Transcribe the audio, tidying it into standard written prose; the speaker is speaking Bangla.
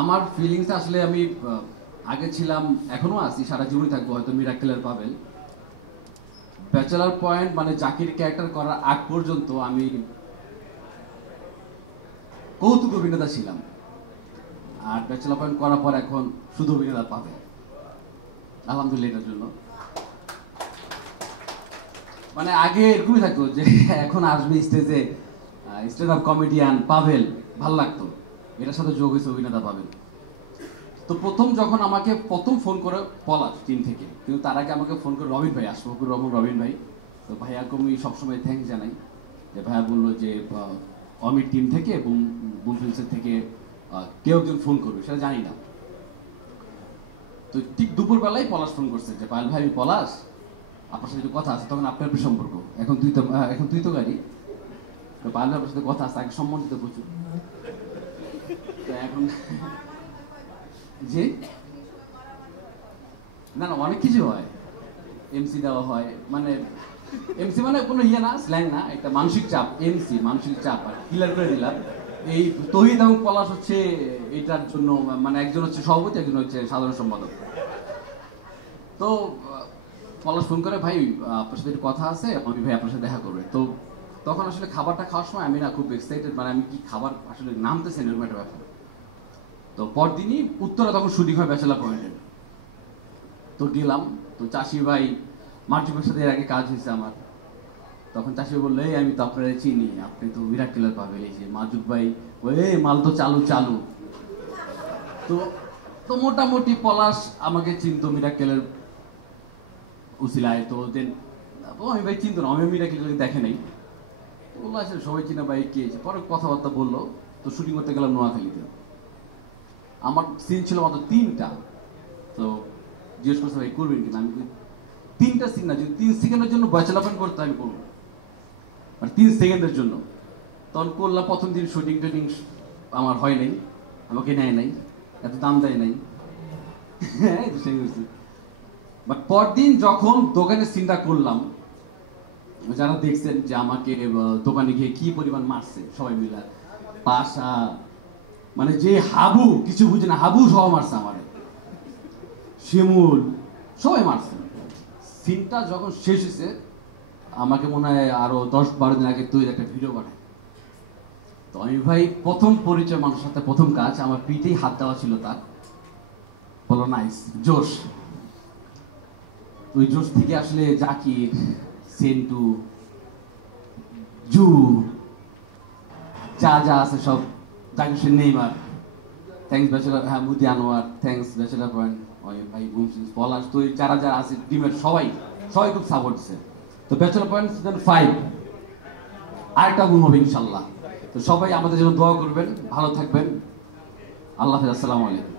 আমার ফিলিংস আসলে আমি আগে ছিলাম, এখনো আছি, সারা জীবনই থাকবো হয়তো মিরাক্কেলের পাবেল। ব্যাচেলার পয়েন্ট মানে জাকির ক্যারেক্টার করার আগ পর্যন্ত আমি কৌতুক অভিনেতা ছিলাম, আর ব্যাচেলার পয়েন্ট করার পর এখন শুধু অভিনেতা পাবে। আলহামদুলিল্লাহ এটার জন্য। মানে আগে এরকমই থাকতো যে এখন আসবে স্টেজে স্ট্যান্ড আপ কমেডিয়ান পাভেল, ভাল লাগতো, এটার সাথে যোগ হয়েছে অভিনেতা পাভেল। তো প্রথম যখন আমাকে ফোন করে পলাশ টিম থেকে, কিন্তু তার আগে আমাকে ফোন করে রবিন ভাই, আশফাকুর রহমান রবিন ভাই। তো ভাইয়াকে আমি সবসময় থ্যাঙ্কস জানাই যে ভাইয়া বললো যে অমির টিম থেকে এবং বুম ফিল্মসের থেকে কেউ একজন ফোন করবে, সেটা জানি না। তো ঠিক দুপুরবেলায় পলাশ ফোন করছে যে পায়েল ভাই, আমি পলাশ, আপনার সাথে একটু কথা আছে। তখন আপনার সম্পর্ক, এখন তুই তো গাড়ি, তো পায়েল ভাই আপনার সাথে কথা আছে, আগে সম্মানিত প্রচুর। তো এখন জি না না, অনেক কিছু হয়, এমসি দেওয়া হয়, মানে এমসি মানে কোনো ইয়ে না, স্ল্যাং না, একটা মানসিক চাপ। এমসি মানসিক চাপ আর ক্লিয়ার করে দিলাম। এই তহিদ এবং পলাশ হচ্ছে এটার জন্য, মানে একজন হচ্ছে সভাপতি, একজন হচ্ছে সাধারণ সম্পাদক। তো পলাশ ফোন করে, ভাই আপনার সাথে একটু কথা আছে, আমি ভাই আপনার সাথে দেখা করবে। তো তখন আসলে খাবারটা খাওয়ার সময় আমি না খুব এক্সাইটেড, মানে আমি কি খাবার আসলে নামতেছে এরকম একটা ব্যাপার। তো পরদিনই উত্তরে তখন শুটিং হয় ব্যাচেলার পয়েন্টে। তো গেলাম, তো চাষি ভাই মার্জুকের সাথে এর আগে কাজ হয়েছে আমার। তখন চাষি বললো, এই আমি তো আপনারা চিনি, আপনি তো বিরাট কিলার পাবেন, এই যে মার্জুক ভাই, ওই মাল তো চালু চালু। তো তো মোটামুটি পলাশ আমাকে চিনতো মিরাক্কেলের উসিলায়। তো দেন আমি ভাই চিনতো না, আমি মিরাক্কেলকে দেখে নাই। তো বললো আসলে সবাই চিনা ভাই, কে? পরে কথাবার্তা বললো। তো শুটিং করতে গেলাম নোয়াখালীতে। আমার সিন ছিল মাত্র 3টা। তো জিজ্ঞেস করছে ভাই করবেন কিনা, আমি 3টা সিন না, যদি 3 সেকেন্ডের জন্য ব্যাচেলার পয়েন্ট করতে আমি করবো, আর 3 সেকেন্ডের জন্য। তখন করলাম, প্রথম দিন শুটিং টুটিং আমার হয় নাই, আমাকে নেয় নাই, এত দাম দেয় নাই। হ্যাঁ বাট পরদিন যখন দোকানের সিনটা করলাম, যারা দেখছেন যে আমাকে দোকানে গিয়ে কি পরিমাণ মারছে সবাই মিলে, পাশা মানে যে হাবু কিছু বুঝে না, হাবু সব মারছে আমার, শিমুল সবাই মারছে। সিনটা যখন শেষ হয়েছে, আমাকে মনে হয় আরো 10-12 দিন আগে তুই একটা ভিডিও পাঠায়। তো আমি ভাই প্রথম পরিচয় মানুষের সাথে, প্রথম কাজ, আমার পিঠেই হাত দেওয়া ছিল তার, বলো নাইস জোশ। ওই জোশ থেকে আসলে জাকির, সেন্টু, জু, যা যা আছে সব, Zakir Hossain Neymar, thanks bachelor, হ্যাঁ মুদি আনোয়ার, থ্যাংকস ব্যাচেলার পয়েন্ট, ওই ভাই বুমসিস পলাশ, তো যারা যারা আছে টিমের সবাই সবাই খুব সাপোর্ট দিচ্ছে। তো ব্যাচেলার পয়েন্ট সিজন 5 আরেকটা গুণ হবে ইনশাল্লাহ। তো সবাই আমাদের জন্য দোয়া করবেন, ভালো থাকবেন, আল্লাহ হাফেজ, আসসালামু আলাইকুম।